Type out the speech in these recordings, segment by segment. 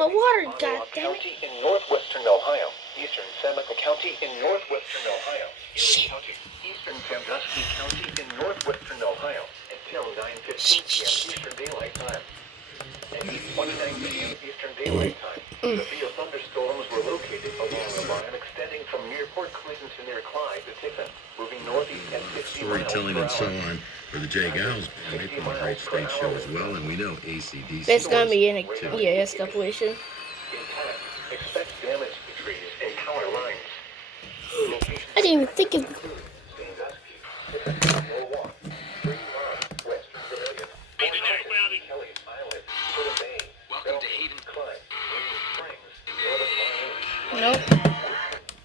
My water, goddammit. County in northwestern Ohio. Eastern San Michael County in northwestern Ohio. Shit. County, Eastern Sandusky County in northwestern Ohio until 9:15 p.m. Eastern Daylight Time. At 8:29 p.m. Eastern Daylight Time, severe thunderstorms were located along the line extending from near Port Clinton to near Clyde to Tiffin, moving northeast at 60 miles Storytelling per and so hour. on for the Jay Gals Band from a great stage show as well, and we know ACDC. That's gonna be in a EAS compilation. Intact. Expect damage to trees and power lines. I didn't even think of. Welcome to Hayden Clyde, Springs, Northern Miami. Nope.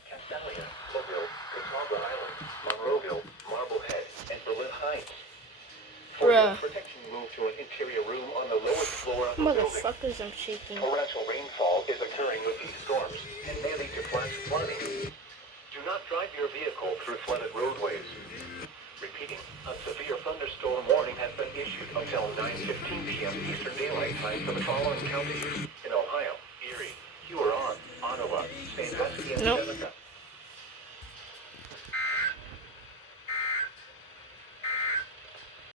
Castalia, Mobile, Catawba Island, Monroeville, Marblehead, and Berlin Heights. For Bruh. protection, move to an interior room on the lowest floor of the building. Motherfuckers, I'm shaking. Torrential rainfall is occurring with these storms and may lead to flash flooding. Do not drive your vehicle through flooded roadways. Repeating, a severe thunderstorm warning has been issued until 9:15 p.m. Eastern Daylight Time for the following counties in Ohio: Erie, Huron, Ottawa, Sandusky, and Nope. Seneca